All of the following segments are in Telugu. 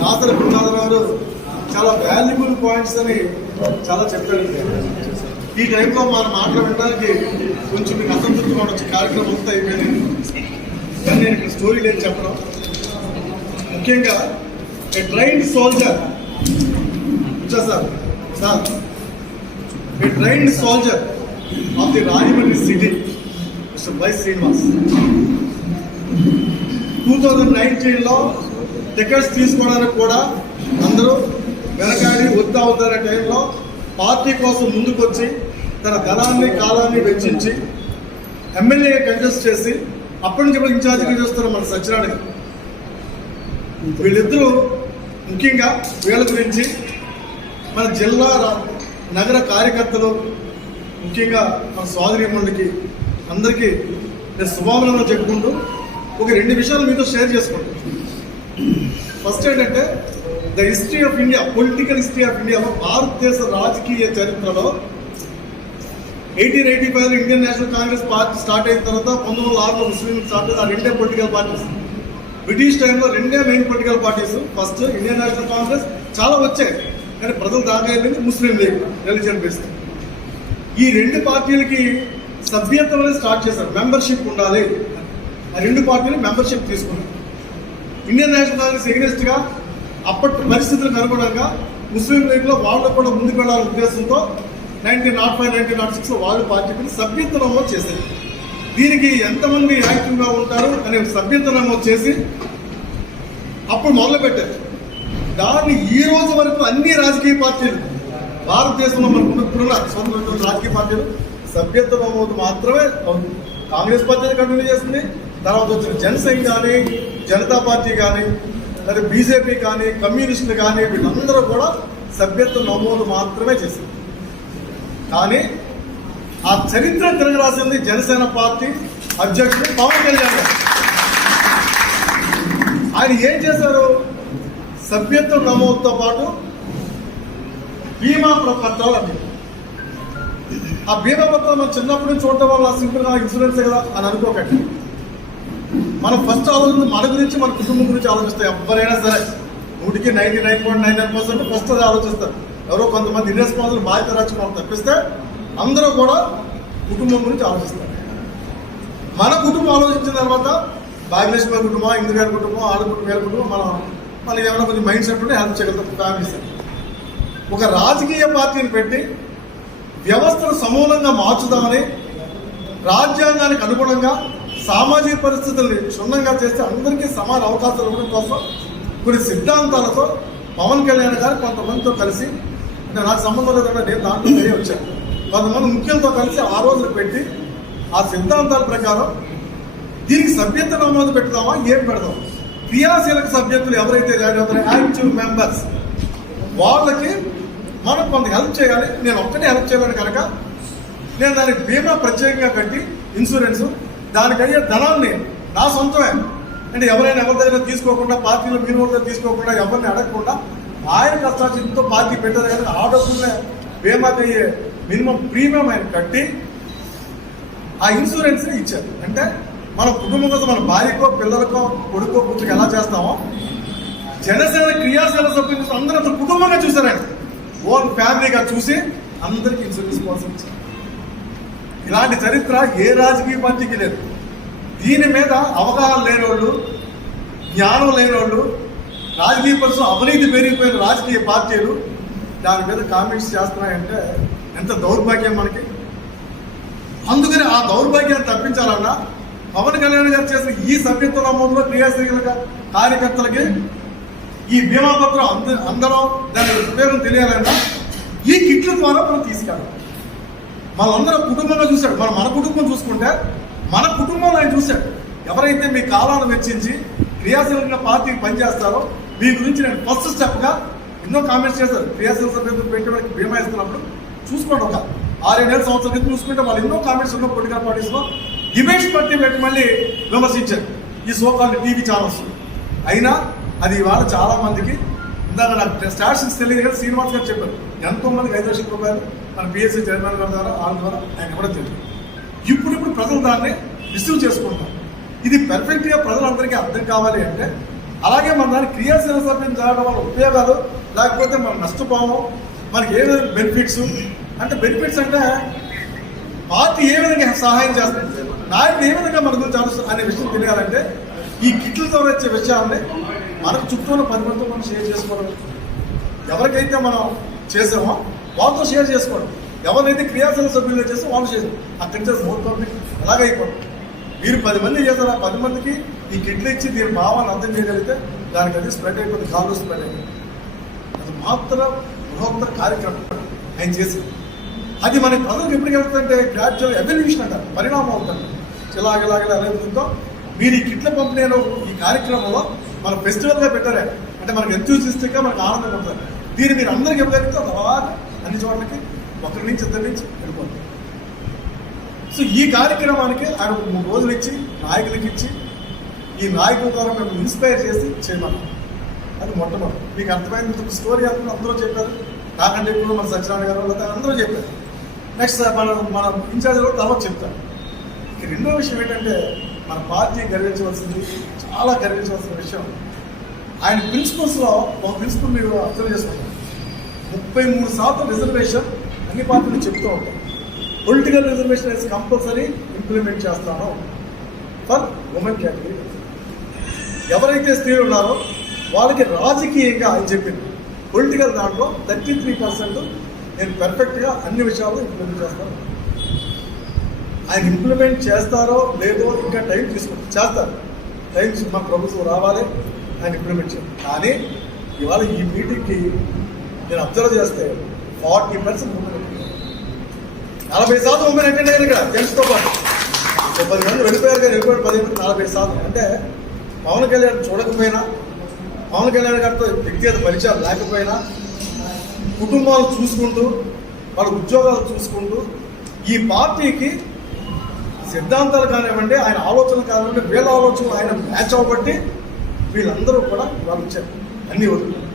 దాసరి గురునాథరావు గారు చాలా వాల్యుబుల్ పాయింట్స్ అని చాలా చెప్పారు. ఈ టైంలో మన మాటలు వినడానికి కొంచెం మీకు అసంతృప్తి ఉండొచ్చు. కార్యక్రమం అంతా అయిపోయింది కానీ నేను ఇక్కడ స్టోరీ లేదు చెప్పడం. ముఖ్యంగా a trained soldier sir a trained soldier of the Rajahmundry city mister Y Srinivas 2019లో టికెట్స్ తీసుకోవడానికి కూడా అందరూ వెనకాడి వద్దవుతారనే టైంలో పార్టీ కోసం ముందుకొచ్చి తన ధనాన్ని కాలాన్ని వెచ్చించి ఎమ్మెల్యే కంటెస్ట్ చేసి అప్పటి నుంచి కూడా ఇన్ఛార్జిగా చేస్తున్నారు మన సత్యనారాయణ. వీళ్ళిద్దరూ ముఖ్యంగా వీళ్ళ గురించి మన జిల్లా నగర కార్యకర్తలు ముఖ్యంగా మన సోదరీమణులకి అందరికీ నేను శుభాభినందనలు చెప్పుకుంటూ ఒక 2 విషయాలు మీతో షేర్ చేసుకుంటాను. ఫస్ట్ ఏంటంటే the history of India, political history of ఇండియాలో భారతదేశ రాజకీయ చరిత్రలో 1885లో Indian National Congress party start అయిన తర్వాత 1906లో ముస్లిం స్టార్ట్ అయ్యి ఆ 2 పొలిటికల్ పార్టీస్. బ్రిటిష్ టైంలో 2 main political parties. First Indian National Congress చాలా వచ్చాయి కానీ ప్రజలు దాకా వెళ్ళింది ముస్లిం లీగ్ రిలీజియన్ బేస్డ్. ఈ 2 పార్టీలకి సభ్యత్వం స్టార్ట్ చేశారు. మెంబర్షిప్ ఉండాలి. ఆ 2 పార్టీలు మెంబర్షిప్ తీసుకున్నారు. ఇండియన్ నేషనల్ కాంగ్రెస్ ఎగ్నెస్ట్గా అప్పటి పరిస్థితులకు అనుగుణంగా ముస్లిం లీగ్లో వాళ్ళు కూడా ముందుకు వెళ్ళాలనే ఉద్దేశంతో 1905, 1906 వాళ్ళు పార్టీకి సభ్యత్వ నమోదు చేశారు. దీనికి ఎంతమంది యాక్టివ్గా ఉంటారు అనే సభ్యత్వ నమోదు చేసి అప్పుడు మొదలుపెట్టారు. దాన్ని ఈ రోజు వరకు అన్ని రాజకీయ పార్టీలు భారతదేశంలో మనకు ఇప్పుడున్న స్వతంత్ర రాజకీయ పార్టీలు సభ్యత్వ నమోదు మాత్రమే కాంగ్రెస్ పార్టీ కంటిన్యూ చేస్తుంది. తర్వాత వచ్చిన జనసేన కానీ, జనతా పార్టీ కానీ, లేదా బీజేపీ కానీ, కమ్యూనిస్టులు కానీ వీళ్ళందరూ కూడా సభ్యత్వ నమోదు మాత్రమే చేసింది. కానీ ఆ చరిత్ర తిరగరాసింది జనసేన పార్టీ అధ్యక్షుడు పవన్ కళ్యాణ్ గారు. ఆయన ఏం చేశారు? సభ్యత్వ నమోదుతో పాటు బీమా పత్రాలు అన్ని. ఆ బీమా పత్రాలు మనం చిన్నప్పటి నుంచి చూడటం వల్ల సింపుల్గా ఇన్సూరెన్స్ కదా అని అనుకోకండి. మనం ఫస్ట్ ఆలోచన మన గురించి, మన కుటుంబం గురించి ఆలోచిస్తాం. ఎవరైనా సరే 100కి 99.99% ఫస్ట్ అది ఆలోచిస్తారు. ఎవరో కొంతమంది ఇర్రెస్పాన్సిబుల్ బాధ్యత రచుకోవడం తప్పిస్తే అందరూ కూడా కుటుంబం గురించి ఆలోచిస్తారు. మన కుటుంబం ఆలోచించిన తర్వాత భాగ్యలక్ష్మి గారి కుటుంబం, ఇందు గారి కుటుంబం, ఆడ కుటుంబం, వీళ్ళ కుటుంబం మనకి ఏమైనా కొంచెం మైండ్ సెట్ ఉంటే హెల్ప్ చేయగలుగుతాం ఫ్యామిలీస్. ఒక రాజకీయ పార్టీని పెట్టి వ్యవస్థను సమూలంగా మార్చుదామని రాజ్యాంగానికి అనుగుణంగా సామాజిక పరిస్థితుల్ని క్షుణ్ణంగా చేస్తే అందరికీ సమాన అవకాశాలు ఇవ్వడం కోసం కొన్ని సిద్ధాంతాలతో పవన్ కళ్యాణ్ గారు కొంతమందితో కలిసి, అంటే నాకు సంబంధం లేదంటే నేను దాంట్లో వేరే వచ్చాను, కొంతమంది ముఖ్యులతో కలిసి ఆ రోజులు పెట్టి ఆ సిద్ధాంతాల ప్రకారం దీనికి సభ్యత్వ నమోదు పెడతామా, ఏం పెడదాం, క్రియాశీలక సభ్యత్తులు ఎవరైతే జాయిన్ అవుతారో యాక్టివ్ మెంబర్స్ వాళ్ళకి మనం కొంత హెల్ప్ చేయాలి. నేను ఒక్కనే హెల్ప్ చేయాలని కనుక నేను దానికి బీమా ప్రత్యేకంగా కట్టి ఇన్సూరెన్స్, దానికి అయ్యే ధనాన్ని నా సొంతమే, అంటే ఎవరైనా ఎవరి దగ్గర తీసుకోకుండా, పార్టీలో మీరు దగ్గర తీసుకోకుండా, ఎవరిని అడగకుండా ఆయన కష్టార్జితంతో పార్టీ పెట్టారు కానీ ఆ డబ్బులనే బీమాకి అయ్యే మినిమం ప్రీమియం ఆయన కట్టి ఆ ఇన్సూరెన్స్ ఇచ్చారు. అంటే మన కుటుంబం కోసం మన భార్యకో, పిల్లలకో, కొడుకో, కూతురికి ఎలా చేస్తామో జనసేన క్రియాశీల సభ్యులు అందరూ కుటుంబంగా చూశారండి. ఓన్ ఫ్యామిలీగా చూసి అందరికీ ఇన్సూరెన్స్ కోసం ఇచ్చారు. ఇలాంటి చరిత్ర ఏ రాజకీయ పార్టీకి లేదు. దీని మీద అవగాహన లేనివాళ్ళు, జ్ఞానం లేనివాళ్ళు, రాజకీయ పరిస్థితులు అవినీతి పెరిగిపోయిన రాజకీయ పార్టీలు దాని మీద కామెంట్స్ చేస్తున్నాయంటే ఎంత దౌర్భాగ్యం మనకి. అందుకని ఆ దౌర్భాగ్యాన్ని తప్పించాలన్నా పవన్ కళ్యాణ్ గారు చేసిన ఈ సభ్యత్వ నమోదులో క్రియాశీలక కార్యకర్తలకి ఈ బీమా పత్రం అందరూ దాని ఉపయోగం తెలియాలన్నా ఈ కిట్ల ద్వారా మనం తీసుకెళ్ళాలి. మనందరూ కుటుంబంగా చూశాడు. మన కుటుంబం చూసుకుంటే మన కుటుంబంలో ఆయన చూశాడు. ఎవరైతే మీ కాలాన్ని వెచ్చించి క్రియాశీలంగా పార్టీకి పనిచేస్తారో మీ గురించి నేను ఫస్ట్ స్టెప్గా ఎన్నో కామెంట్స్ చేశారు. క్రియాశీల సభ్యులు పెట్టుబడికి బీమా ఇస్తున్నప్పుడు చూసుకోండి, ఒక 6-7 సంవత్సరాల క్రితం చూసుకుంటే వాళ్ళు ఎన్నో కామెంట్స్ ఎన్నో పొలిటికల్ పార్టీస్లో డిబేట్స్ బట్టి పెట్టి మళ్ళీ విమర్శించారు ఈ సోకాల్ టీవీ ఛానల్స్. అయినా అది ఇవాళ చాలా మందికి, ఇందాక నాకు స్టాట్స్టిక్స్ తెలియదు కదా, శ్రీనివాస్ గారు చెప్పారు ఎంతో మందికి 5 లక్షల రూపాయలు మన పిఎస్సీ చైర్మన్ గారి ద్వారా వాళ్ళ ద్వారా ఆయన ఇవ్వడం తెలియదు. ఇప్పుడు ప్రజలు దాన్ని రిసీవ్ చేసుకుంటారు. ఇది పర్ఫెక్ట్గా ప్రజలందరికీ అర్థం కావాలి అంటే అలాగే మన దాని క్రియాశీల సభ్యులు జరగడం వల్ల ఉపయోగాలు, లేకపోతే మనం నష్టపోవడం, మనకి ఏ విధంగా బెనిఫిట్స్ అంటే పార్టీ ఏ విధంగా సహాయం చేస్తుంది, నాయకుడు ఏ విధంగా మన గురించి ఆలోచన అనే విషయం తెలియాలంటే ఈ కిట్లతో వచ్చే విషయాన్ని మనకు చుట్టూ ఉన్న 10 మందితో మనం షేర్ చేసుకోవడం. ఎవరికైతే మనం చేసామో వాళ్ళతో షేర్ చేసుకోవడం, ఎవరైతే క్రియాశీల సభ్యులు చేస్తే వాళ్ళు చేసాం. అక్కడి నుంచి మోర్ పబ్లిక్ ఎలాగైపోవడం. మీరు 10 మంది చేస్తారు, ఆ 10 మందికి ఈ కిట్లు ఇచ్చి దీని భావాన్ని అర్థం చేయగలిగితే దానికి అది స్ప్రెడ్ అయిపోతుంది, కాలు స్ప్రెడ్ అయిపోతుంది. అది మాత్రం బృహత్తర కార్యక్రమం ఆయన చేసింది. అది మన ప్రజలకు ఎప్పటికి వెళ్తుందంటే గ్రాడ్యువల్ ఎవల్యూషన్ అంటారు, పరిణామం అవుతుంది. ఇలాగ అనేది మీరు ఈ కిట్ల పంపిణీ ఈ కార్యక్రమంలో మన ఫెస్టివల్గా పెట్టారే అంటే మనకు ఎంతూజిస్టిక్గా మనకు ఆనందం ఉంటుంది. దీన్ని మీరు అందరికీ ఇవ్వగలిగితే తర్వాత అన్ని చోట్లకి 1 నుంచి 2 నుంచి వెళ్ళిపోతుంది. సో ఈ కార్యక్రమానికి ఆయన 3 రోజులు ఇచ్చి నాయకులకి ఇచ్చి ఈ నాయకుల ద్వారా మేము ఇన్స్పైర్ చేసి చేయమన్నాం. అది మొట్టమొదటి మీకు అర్థమైంది. స్టోరీ అందరూ చెప్పారు, నాకంటే ఇప్పుడు మన సత్యనారాయణ గారు అందరూ చెప్పారు. నెక్స్ట్ మన ఇన్ఛార్జ్ కూడా తర్వాత చెప్తారు. ఇక రెండో విషయం ఏంటంటే మన పార్టీ గర్వించవలసింది, చాలా గర్వించవలసిన విషయం, ఆయన ప్రిన్సిపల్స్లో ఒక ప్రిన్సిపల్ మీరు అబ్జర్వ్ చేసుకుంటారు. 33% రిజర్వేషన్ అన్ని పార్టీలు చెప్తూ ఉంటాయి. Political reservation is compulsory implement చేస్తాను ఫర్ ఉమెన్ కేటగిరీ. ఎవరైతే స్త్రీలు ఉన్నారో వాళ్ళకి రాజకీయంగా ఆయన చెప్పింది పొలిటికల్ దాంట్లో 33% నేను పర్ఫెక్ట్గా అన్ని విషయాలు ఇంప్లిమెంట్ చేస్తాను. ఆయన ఇంప్లిమెంట్ చేస్తారో లేదో ఇంకా టైం తీసుకుంటారు, చేస్తారు. టైం మా ప్రభుత్వం రావాలి, ఆయన ఇంప్లిమెంట్ చేయాలి. కానీ ఇవాళ ఈ మీటింగ్కి నేను అబ్జర్వ్ చేస్తే 40% ఉమెన్, 40% ఉమెన్ అటెండ్ అయ్యారు ఇక్కడ జెంట్స్తో పాటు. 10 మంది వెళ్ళిపోయారు కానీ 10 మంది 40%. అంటే పవన్ కళ్యాణ్ చూడకపోయినా, పవన్ కళ్యాణ్ గారితో వ్యక్తిగత పరిచయాలు లేకపోయినా, కుటుంబాలు చూసుకుంటూ వాళ్ళ ఉద్యోగాలు చూసుకుంటూ ఈ పార్టీకి సిద్ధాంతాలు కానివ్వండి, ఆయన ఆలోచనలు కానివ్వండి, వీళ్ళ ఆలోచనలు ఆయన మ్యాచ్ అవ్వబట్టి వీళ్ళందరూ కూడా వాళ్ళు ఇచ్చారు అన్నీ వదులుతారు.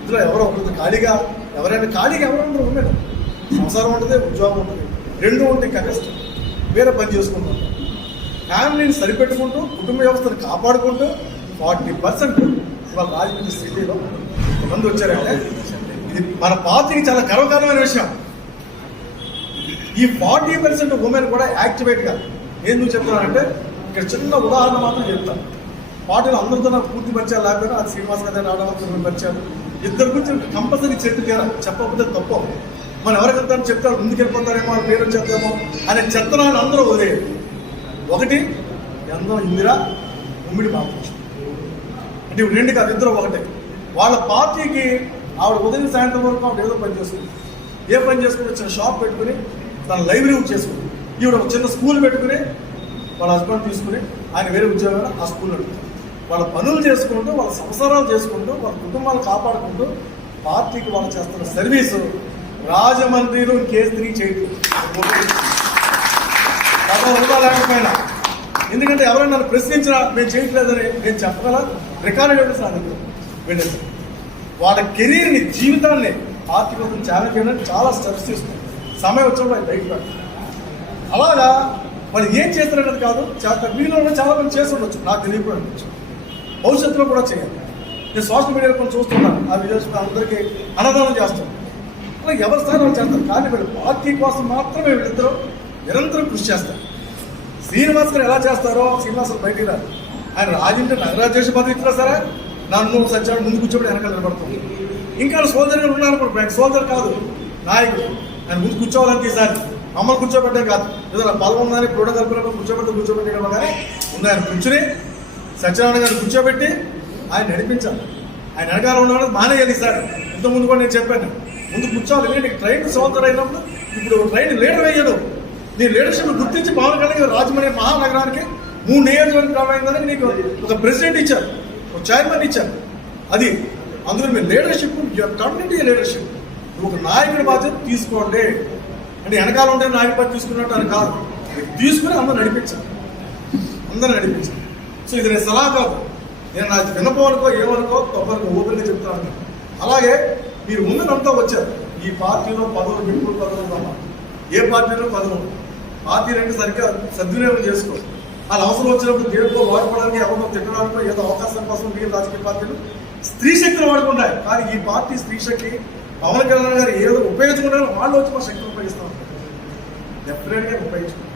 ఇందులో ఎవరో ఒకరు ఖాళీగా ఎవరైనా ఉండదు. సంసారం ఉంటుంది, ఉద్యోగం ఉంటుంది, 2 ఉంటే ఇంకా కష్టం. వేరే పని చేసుకుంటూ ఉంటారు. ఫ్యామిలీని సరిపెట్టుకుంటూ కుటుంబ వ్యవస్థను కాపాడుకుంటూ 40% ఇవాళ రాజమండ్రి సిటీలో మంది వచ్చారంటే ఇది మన పార్టీకి చాలా గర్వకారణమైన విషయం. ఈ 40% ఉమెన్ కూడా యాక్టివేట్గా ఎందుకు చెప్తున్నానంటే ఇక్కడ చిన్న ఉదాహరణ మాత్రం చెప్తాను. పార్టీలో అందరితో నాకు పూర్తి పరిచయాలు లేకపోయినా అది శ్రీనివాస్ గారు రావడం పరిచయాలు, 2 గురించి కంపల్సరీ చెప్పకపోతే తప్ప. మనం ఎవరికెళ్తారో చెప్తారు, ముందుకెళ్ళిపోతారేమో, వాళ్ళ పేరు వచ్చేద్దామో అనే చెత్తనాన్ని అందరూ వదిలేదు. ఒకటి ఎంతో ఇందిరా, ఉమ్మిడి బాలకృష్ణ. అంటే 2 కాదు, 2 ఒకటే. వాళ్ళ పార్టీకి ఆవిడ ఉదయం సాయంత్రం వరకు ఆవిడ ఏదో పని చేసుకుంది. ఏ పని చేసుకుని చిన్న షాప్ పెట్టుకుని తన లైబ్రరీ చేసుకుంది. ఈవిడ ఒక చిన్న స్కూల్ పెట్టుకుని వాళ్ళ హస్బెండ్ తీసుకుని ఆయన వేరే ఉద్యోగాలు ఆ స్కూల్ నడుపుతారు. వాళ్ళ పనులు చేసుకుంటూ, వాళ్ళ సంసారాలు చేసుకుంటూ, వాళ్ళ కుటుంబాలు కాపాడుకుంటూ పార్టీకి వాళ్ళు చేస్తున్న సర్వీసు రాజమండ్రిలో కేసు చేయడం లేకపోయినా. ఎందుకంటే ఎవరైనా నన్ను ప్రశ్నించినా మేము చేయట్లేదని నేను చెప్పగల రికార్డు వెళ్ళేసి వాళ్ళ కెరీర్ని, జీవితాన్ని పార్టీ కోసం ఛాలెంజ్ చేయడానికి చాలా స్టెప్స్ తీసుకుంటారు. సమయం వచ్చినప్పుడు ఆయన బయట పెడతారు. అలాగా వాళ్ళు ఏం చేస్తారనేది కాదు, చేస్తారు. మీలో చాలా మంది చేసి ఉండొచ్చు, నాకు తెలియకుండా ఉండొచ్చు, భవిష్యత్తులో కూడా చేయాలి. నేను సోషల్ మీడియాలో కొన్ని చూస్తున్నాను, ఆ వీడియోస్ అందరికీ అన్నదానం చేస్తాను. అలా ఎవరి స్థానాలు చేస్తారు. కానీ వీళ్ళు పార్టీ కోసం మాత్రమే వీళ్ళిద్దరూ నిరంతరం కృషి చేస్తారు. శ్రీనివాస్ గారు ఎలా చేస్తారో శ్రీనివాస్ గారు బయటికి రాదు. ఆయన రాజంటే నగరాధ్యక్ష పదవి ఇచ్చినా సరే నన్ను సత్యాడు ముందు కూర్చోబడి వెనకాల నిలబడుతుంది. ఇంకా సోదరుగా ఉన్నారు, సోదరు కాదు నాయకుడు. ఆయన ముందు కూర్చోవాలంటే ఈసారి మమ్మల్ని కూర్చోబెట్టే కాదు, ఏదో బలం ఉందని ప్రోడ కలిపినప్పుడు కూర్చోబెట్టడం కానీ ముందు ఆయన కూర్చుని సత్యనారాయణ గారిని కూర్చోబెట్టి ఆయన నడిపించాలి. ఆయన వెనకాల ఉండడం మానేయాలి. ఈసారి ఇంతకుముందు కూడా నేను చెప్పాను, ముందు కూర్చోవాలి. ఎందుకంటే ట్రైన్ సోదరు అయినప్పుడు ఇప్పుడు ట్రైన్ లీడర్ అయ్యాడు. నీ లీడర్షిప్ గుర్తించి పవన్ కళ్యాణ్ రాజమండ్రి మహానగరానికి 3 నియోజకవర్గం కావాలని నీకు ఒక ప్రెసిడెంట్ ఇచ్చారు, ఒక చైర్మన్ ఇచ్చారు. అది అందులో మీ లీడర్షిప్, కమ్యూనిటీ లీడర్షిప్, ఒక నాయకుడి బాధ్యత తీసుకోండి. అంటే వెనకాల ఉంటే నాయకుడి బాధ్యత తీసుకున్నట్టు అని కాదు, తీసుకుని అందరూ నడిపించాలి. సో ఇది నేను సలహా కాదు, నేను నాకు వినపోవనుకో ఏమనుకో తప్పనుకో ఓపెన్గా చెప్తాను. అలాగే మీరు ఉన్నదంతా వచ్చారు. ఈ పార్టీలో పదవులు, బిల్కులు పదవులు, ఏ పార్టీలో పదవులు, పార్టీ రెండు సరిగ్గా సద్వినియోగం చేసుకో. వాళ్ళ అవసరం వచ్చినప్పుడు దేనికో వాడుకోవడానికి ఎవరినో తిట్టడానికో ఏదో అవకాశం కోసం మిగిలిన రాజకీయ పార్టీలు స్త్రీ శక్తిని వాడుకుంటాయి. కానీ ఈ పార్టీ స్త్రీ శక్తి పవన్ కళ్యాణ్ గారు ఏదో ఉపయోగించుకుంటారో వాళ్ళు వచ్చి మా శక్తిని ఉపయోగిస్తూ ఉంటారు. డెఫినెట్గా ఉపయోగించుకుంటారు.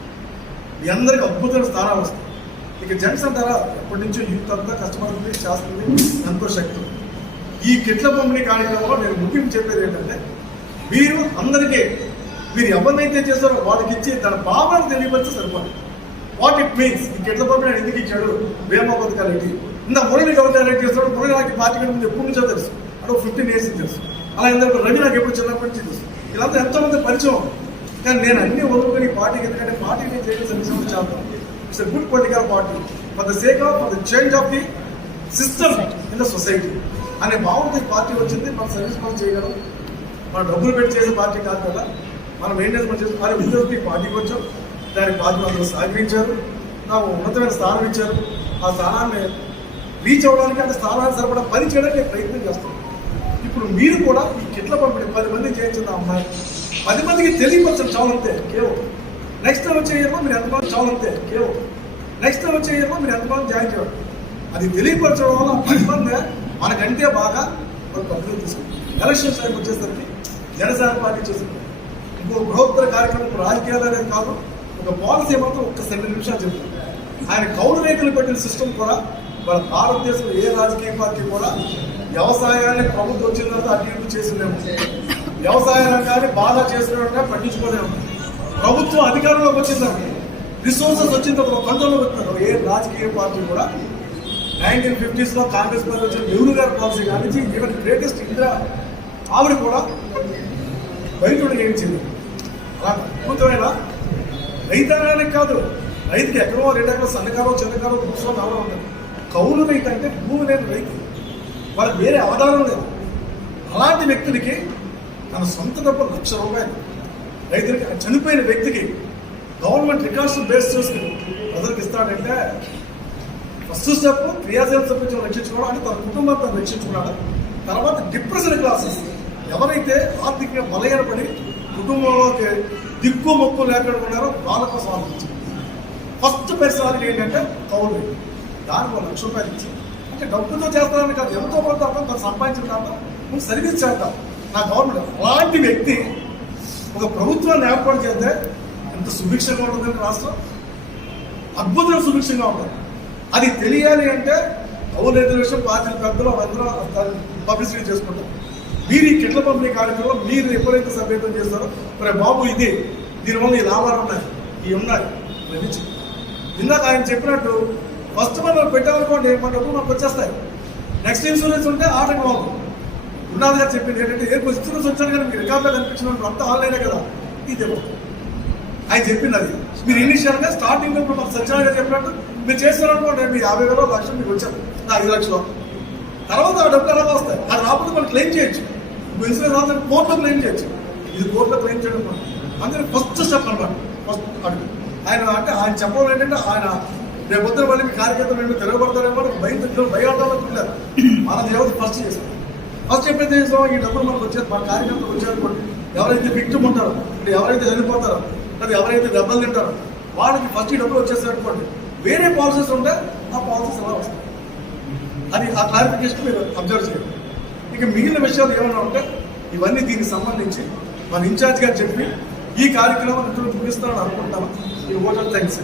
మీ అందరికీ అద్భుతమైన స్థానాలు వస్తాయి. ఇక జెంట్స్ అంటారా, ఎప్పటి నుంచో యూత్ అంతా కష్టపడుతుంది, చేస్తుంది, ఎంతో శక్తి. ఈ కిట్ల పంపిణీ కార్యక్రమంలో నేను ముఖ్యం చెప్పేది ఏంటంటే, మీరు అందరికీ మీరు ఎవరినైతే చేస్తారో వాళ్ళకి ఇచ్చి తన భావనను తెలియపరిస్తే సరిపోదు. వాట్ ఇట్ మీన్స్, ఈ కిట్ల పంపిణీ ఎందుకు ఇచ్చాడు, వేమ పథకాలు ఏంటి, ఇంత మురళి ఎవరు డైరెక్ట్ చేస్తాడు, మురళి నాకు పార్టీ ముందు ఎప్పుడు నుంచో తెలుసు, అంటే 15 years తెలుసు. అలా ఇందరూ రవి నాకు ఎప్పుడు చిన్నప్పటి నుంచి తెలుసు. ఇలాంతా ఎంతోమంది పరిచయం. కానీ నేను అన్ని వదులుకొని పార్టీకి, ఎందుకంటే పార్టీ నేను చేయడం నిజం చేస్తాను. It's a good political party for the sake of the change of the system in the society అనే భావంతో ఈ పార్టీ వచ్చింది. మన సర్వీస్ మనం చేయగలం, మనం డబ్బులు పెట్టి చేసే పార్టీ కాదు కదా, మనం మెయింటెనెన్స్ మనం చేసే కానీ ఉద్యోగం ఈ పార్టీకి వచ్చాం. దానికి పార్టీలు అందరూ సహకరించారు, నాకు ఉన్నతమైన స్థానం ఇచ్చారు. ఆ స్థానాన్ని రీచ్ అవ్వడానికి, అంటే స్థానాన్ని సరిపడా పని చేయడానికి నేను ప్రయత్నం చేస్తాను. ఇప్పుడు మీరు కూడా ఈ కిట్ల పంపిణీ 10 మందికి చేయించిన అమ్మాయి 10 మందికి తెలియపరచడం చాలంతే కేవలం. నెక్స్ట్ టైం వచ్చే ఇయర్లో మీరు ఎంతమంది చాలంతే కేవలం. నెక్స్ట్ టైం వచ్చే ఇయర్లో మీరు ఎంతమంది జాయిన్ చేయాలి, అది తెలియపరచడం వల్ల 10 మంది మనకంటే బాగా వాళ్ళు పద్ధతులు తీసుకుంటారు. ఎలక్షన్ టైంకి వచ్చేసరికి జనసేన పార్టీ చేస్తుంది ఇంకో బృహత్తర కార్యక్రమం. రాజకీయాలు అనేది కాదు, ఒక పాలసీ మాత్రం ఒక్క 2 నిమిషాలు చెప్తుంది. ఆయన కౌలు రేకులు పెట్టిన సిస్టమ్ కూడా మన భారతదేశంలో ఏ రాజకీయ పార్టీ కూడా వ్యవసాయాన్ని ప్రభుత్వం వచ్చిన తర్వాత అటు ఇటు చేసిందేమో, వ్యవసాయ రంగాన్ని బాగా చేసినట్టుగా పట్టించుకోలేము. ప్రభుత్వం అధికారంలోకి వచ్చిందంటే, రిసోర్సెస్ వచ్చిన తర్వాత కంట్రోల్లో పెడుతున్నారు. ఏ రాజకీయ పార్టీ కూడా 1950s కాంగ్రెస్ పార్టీ వచ్చిన నెహ్రూ గారి పాలసీ కానీ ఈవెన్ గ్రేటెస్ట్ ఇందిరా ఆవిడ కూడా రైతుడు చేయించింది. అలా అద్భుతమైన రైతాంగానికి కాదు, రైతుకి ఎక్కడో 2 ఎకరాలు సన్నకారో చిన్నకారో కూర్చొని అవడం ఉంటుంది. కౌలు రైతు అంటే భూమి లేని రైతు, వాళ్ళకి వేరే ఆధారం లేదు. అలాంటి వ్యక్తులకి తన సొంత డబ్బు ₹1,00,000 రైతులకి, చనిపోయిన వ్యక్తికి గవర్నమెంట్ రికార్డ్స్ బేస్ చేసుకుని ప్రజలకు ఇస్తాడంటే, ఫస్ట్ స్టెప్ క్రియాశీల సభ్యులను రక్షించుకోవడం, అంటే తన కుటుంబాన్ని తను రక్షించుకున్నాడు. తర్వాత డిప్రెషన్ క్లాసెస్, ఎవరైతే ఆర్థికంగా బలహీనపడి కుటుంబంలోకి దిక్కు మొక్కు లేకుండా ఉన్నారో వాళ్ళ కోసం ఆలోచించారు. ఫస్ట్ పర్సనాలిటీ ఏంటంటే కౌలు, దానికి ₹1,00,000 ఇచ్చారు. అంటే డబ్బుతో చేస్తానని కాదు, ఎంతో కొంత తను సంపాదించిన దాంట్లో నువ్వు సర్వీస్ చేద్దాం నా గవర్నమెంట్. అలాంటి వ్యక్తి ఒక ప్రభుత్వాన్ని ఏర్పాటు చేస్తే ఎంత సుభిక్షంగా ఉంటుందంటే రాష్ట్రం అద్భుతంగా సుభిక్షంగా ఉంటుంది. అది తెలియాలి అంటే కౌలు రైతుల విషయం పార్టీల పెద్దలు అందరూ పబ్లిసిటీ చేసుకుంటారు. మీరు ఈ కిట్ల పంపిణీ కార్యక్రమంలో మీరు ఎప్పుడైతే సభ్యత్వం చేస్తారో, మరి బాబు ఇది దీనివల్ల ఈ లాభాలు ఉన్నాయి, ఇవి ఉన్నాయి లభించి, ఇందాక ఆయన చెప్పినట్టు ఫస్ట్ మనం పెట్టాలనుకోండి మన డబ్బులు మనకు వచ్చేస్తాయి. నెక్స్ట్ ఇన్సూరెన్స్ ఉంటే ఆటంకం బాబు. ఉన్నది గారు చెప్పింది ఏంటంటే, ఏ ఇన్సూరెన్స్ వచ్చాను కానీ మీకు రికార్డులో కనిపించినప్పుడు అంతా ఆన్లైనే కదా, ఇదే ఆయన చెప్పింది. అది మీరు ఇనిషియల్గా స్టార్టింగ్ ఇప్పుడు మాకు సత్యనారాయణ చెప్పినట్టు మీరు చేస్తారనుకోండి, మీరు 50,000 1,00,000 మీకు వచ్చారు, నా 5 లక్షలు. తర్వాత ఆ డబ్బులు ఎలా వస్తాయి, అది రాకపోతే మనం క్లెయిమ్ చేయొచ్చు. ఇన్సూరెన్స్ రాకపోతే కోర్టులో క్లెయిమ్ చేయొచ్చు. ఇది కోర్టులో క్లెయిమ్ చేయడం అందుకని ఫస్ట్ స్టెప్ అనమాట, ఫస్ట్ అడుగు. ఆయన అంటే ఆయన చెప్పడం ఏంటంటే, ఆయన రేపొద్దున మళ్ళీ మీ కార్యకర్తలు మేము తిరగబడతారేమో భయపడాలనుకుంటారు. మన దేవుడు ఫస్ట్ చేస్తాం. ఫస్ట్ ఎప్పుడైతే చేస్తామో ఈ డబ్బులు మనకు వచ్చేది, మన కార్యకర్తలు వచ్చారనుకోండి, ఎవరైతే విక్టిమ్ ఉంటారో, అంటే ఎవరైతే చనిపోతారో, లేదా ఎవరైతే దెబ్బలు తింటారో వాళ్ళకి ఫస్ట్ ఈ డబ్బులు వచ్చేసారనుకోండి, వేరే పాలసీస్ ఉంటే ఆ పాలసీస్ ఎలా వస్తాయి, అది ఆ క్లారిఫికేషన్ మీరు అబ్జర్వ్ చేయండి. ఇక మిగిలిన విషయాలు ఏమైనా ఉంటే ఇవన్నీ దీనికి సంబంధించి మన ఇన్ఛార్జ్ గారు చెప్పి ఈ కార్యక్రమం ముగిస్తానని అనుకుంటాను. ఈ ఓటర్ థ్యాంక్స్.